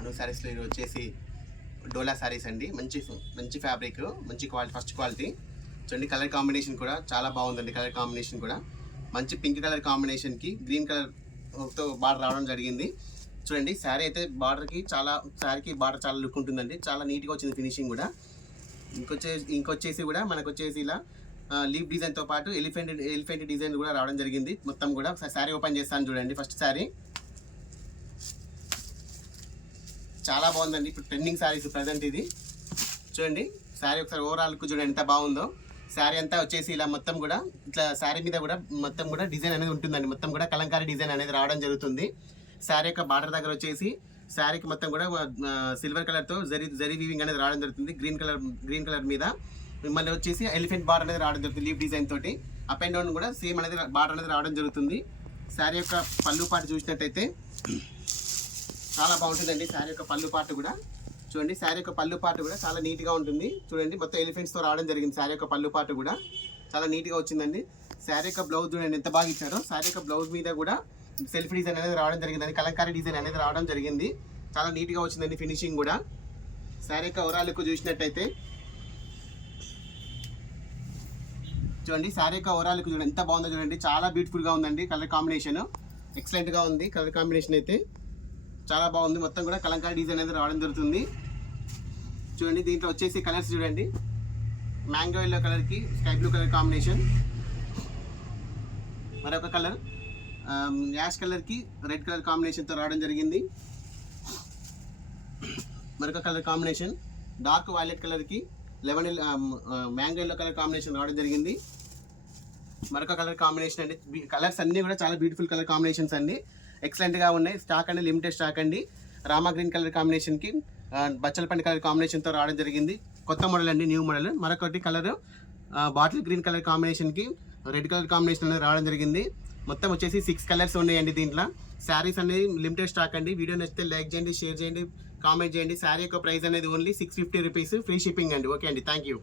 అను శారీస్లో ఇది వచ్చేసి డోలా శారీస్ అండి. మంచి ఫ్యాబ్రిక్, మంచి క్వాలిటీ, ఫస్ట్ క్వాలిటీ. చూడండి కలర్ కాంబినేషన్ కూడా చాలా బాగుందండి. కలర్ కాంబినేషన్ కూడా మంచి పింక్ కలర్ కాంబినేషన్కి గ్రీన్ కలర్తో బార్డర్ రావడం జరిగింది. చూడండి శారీ అయితే శారీకి బార్డర్ చాలా లుక్ ఉంటుందండి. చాలా నీట్గా వచ్చింది ఫినిషింగ్ కూడా. ఇంకొచ్చేసి కూడా మనకు వచ్చేసి ఇలా లీఫ్ డిజైన్తో పాటు ఎలిఫెంట్ డిజైన్ కూడా రావడం జరిగింది. మొత్తం కూడా శారీ ఓపెన్ చేస్తాను చూడండి. ఫస్ట్ శారీ చాలా బాగుందండి. ఇప్పుడు ట్రెండింగ్ శారీస్ ప్రజెంట్ ఇది. చూడండి శారీ ఒకసారి ఓవరాల్ లుక్ చూడండి ఎంత బాగుందో. శారీ అంతా వచ్చేసి ఇలా మొత్తం కూడా ఇట్లా శారీ మీద కూడా మొత్తం కూడా డిజైన్ అనేది ఉంటుందండి. మొత్తం కూడా కలంకారీ డిజైన్ అనేది రావడం జరుగుతుంది. శారీ యొక్క బార్డర్ దగ్గర వచ్చేసి శారీకి మొత్తం కూడా సిల్వర్ కలర్తో జరీ వీవింగ్ అనేది రావడం జరుగుతుంది. గ్రీన్ కలర్ మీద మళ్ళీ వచ్చేసి ఎలిఫెంట్ బార్డర్ అనేది రావడం జరుగుతుంది. లీఫ్ డిజైన్ తోటి అప్ అండ్ డౌన్ కూడా సేమ్ అనేది బార్డర్ అనేది రావడం జరుగుతుంది. శారీ యొక్క పళ్ళు పాటు చూసినట్టయితే చాలా బాగుంటుందండి. శారీ యొక్క పళ్ళు పాటు కూడా చూడండి. శారీ యొక్క పళ్ళు పాటు కూడా చాలా నీట్గా ఉంటుంది. చూడండి మొత్తం ఎలిఫెంట్స్తో రావడం జరిగింది. శారీ యొక్క పళ్ళు పాటు కూడా చాలా నీట్గా వచ్చిందండి. శారీ యొక్క బ్లౌజ్ చూడండి ఎంత బాగా ఇచ్చారో. శారీ యొక్క బ్లౌజ్ మీద కూడా సెల్ఫ్ డిజైన్ అనేది రావడం జరిగింది. కలంకారీ డిజైన్ అనేది రావడం జరిగింది. చాలా నీట్గా వచ్చిందండి ఫినిషింగ్ కూడా. శారీ యొక్క ఓవరాల్ లుక్ చూసినట్టయితే చూడండి. శారీ యొక్క ఓవరాల్ లుక్ చూడండి ఎంత బాగుందో చూడండి. చాలా బ్యూటిఫుల్గా ఉందండి. కలర్ కాంబినేషన్ ఎక్సలెంట్గా ఉంది. కలర్ కాంబినేషన్ అయితే చాలా బాగుంది. మొత్తం కూడా కలంకారీ డిజైన్ అనేది రావడం జరుగుతుంది. చూడండి దీంట్లో వచ్చేసి కలర్స్ చూడండి. మ్యాంగో ఎల్లో కలర్కి స్కై బ్లూ కలర్ కాంబినేషన్, మరొక కలర్ యాష్ కలర్కి రెడ్ కలర్ కాంబినేషన్తో రావడం జరిగింది. మరొక కలర్ కాంబినేషన్ డార్క్ వైలెట్ కలర్కి మ్యాంగో ఎల్లో కలర్ కాంబినేషన్ రావడం జరిగింది. మరొక కలర్ కాంబినేషన్ అండి. కలర్స్ అన్నీ కూడా చాలా బ్యూటిఫుల్ కలర్ కాంబినేషన్స్ అండి. ఎక్సలెంట్గా ఉన్నాయి. స్టాక్ అండి లిమిటెడ్ స్టాక్ అండి. రామా గ్రీన్ కలర్ కాంబినేషన్కి బచ్చలపండి కలర్ కాంబినేషన్తో రావడం జరిగింది. కొత్త మోడల్ అండి, న్యూ మోడల్. మరొకటి కలర్ బాటిల్ గ్రీన్ కలర్ కాంబినేషన్కి రెడ్ కలర్ కాంబినేషన్ అనేది రావడం జరిగింది. మొత్తం వచ్చేసి 6 కలర్స్ ఉన్నాయండి దీంట్లో. శారీస్ అనేది లిమిటెడ్ స్టాక్ అండి. వీడియో నచ్చితే లైక్ చేయండి, షేర్ చేయండి, కామెంట్ చేయండి. శారీ యొక్క ప్రైస్ అనేది ఓన్లీ 650 రూపీస్, ఫ్రీ షిప్పింగ్ అండి. ఓకే అండి, థ్యాంక్ యూ.